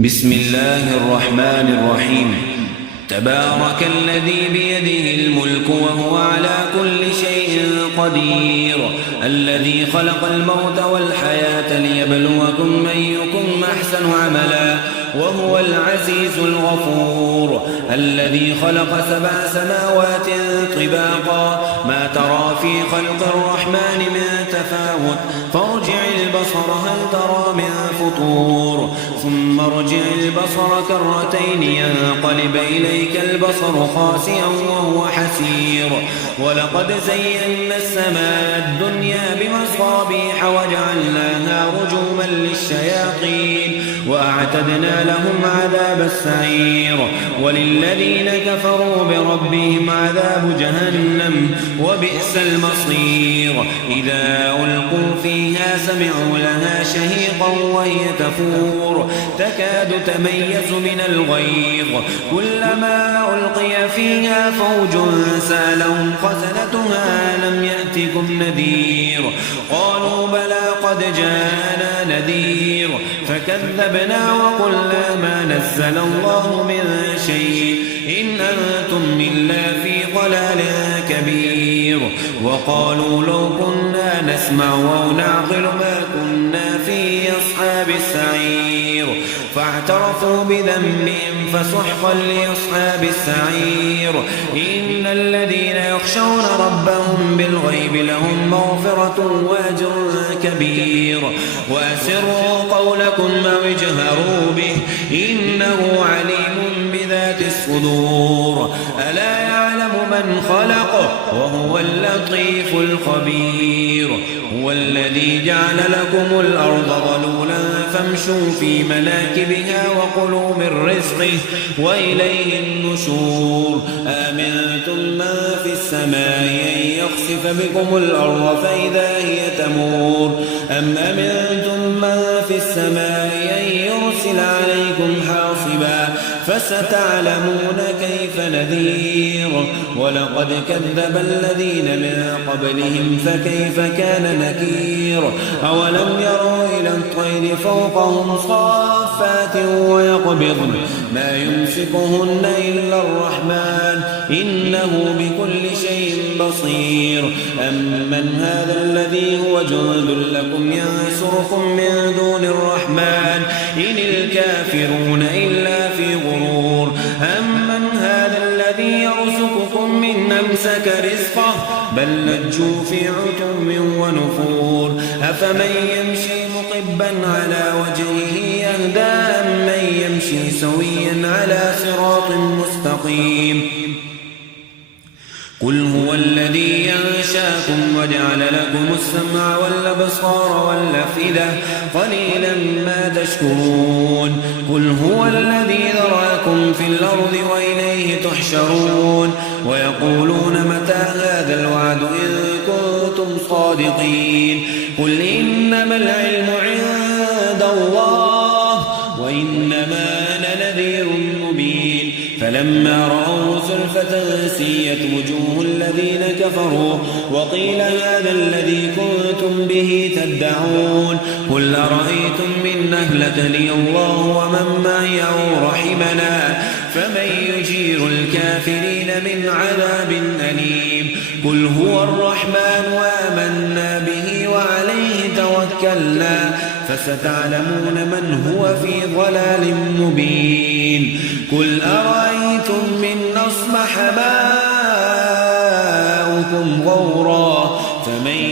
بسم الله الرحمن الرحيم. تبارك الذي بيده الملك وهو على كل شيء قدير، الذي خلق الموت والحياة ليبلوكم أيكم أحسن عملا وهو العزيز الغفور، الذي خلق 7 سماوات طباقا ما ترى في خلق الرحمن من تفاوت، فارجع البصر هل ترى من فطور، ثم ارجع البصر كرتين ينقلب إليك البصر خاسئا وهو حسير، ولقد زينا السماء الدنيا بمصابيح وجعلناها رجوما للشياطين وأعتدنا لهم عذاب السعير، وللذين كفروا بربهم عذاب جهنم وبئس المصير. إذا ألقوا فيها سمعوا لها شهيقا وهي تفور تكاد تميز من الغيظ، كلما ألقي فيها فوج سألهم خزنتها لم يأتكم نذير، قالوا بلى قد جاءنا نذير فكذبنا وقلنا ما نزل الله من شيء إن أنتم إلا في ضلال كبير، وقالوا لو كنا نسمع أو نعقل ما كنا في أصحاب السعير، فاعترفوا بذنبهم فسحقا لأصحاب السعير. إن الذين يخشون ربهم بالغيب لهم مغفرة وأجر كبير، وأسروا قولكم أو اجهروا به إنه عليم بذات الصدور، ألا يعلم من خلق وهو اللطيف الخبير. هو الذي جعل لكم الأرض ظلولا فامشوا في مناكبها وكلوا من رزقه وإليه النشور. آمنتم من في السماء أن يخسف بكم الأرض فإذا هي تمور، أم أمنتم من في السماء أن يرسل عليكم حاصبا فستعلمون كيف نذير. ولقد كذب الذين من قبلهم فكيف كان نكير. أولم يروا إلى الطير فوقهم صافات ويقبضن ما يمسكهن إلا الرحمن إنه بكل شيء بصير. أمن هذا الذي هو جند لكم ينصركم من دون الرحمن إن الكافرون إلا في غرور. أمن هذا الذي يرزقكم من أمسك رزقه بل لجوا في عتم ونفور. أفمن يمشي مقبا على وجهه يهدى أمن يمشي سويا على صراط مستقيم. قل هو الذي ينشاكم وجعل لكم السمع والأبصار والأفئدة قليلا ما تشكرون. قل هو الذي ذراكم في الأرض وإليه تحشرون. ويقولون متى هذا الوعد إن كنتم صادقين. قل إنما العلم عند الله وإنما أنا نذير مبين. فلما رأوا زلفة سيئت وجوه الذين كفروا وقيل هذا الذي كنتم به تدعون. قل أرأيتم من أهلكني الله ومن معي أو رحمنا فمن يجير الكافرين من عذاب أليم. قل هو الرحمن وآمنا به وعليه توكلنا فستعلمون من هو في ضلال مبين. قل أرأيتم من أصبح ماؤكم غورا فمن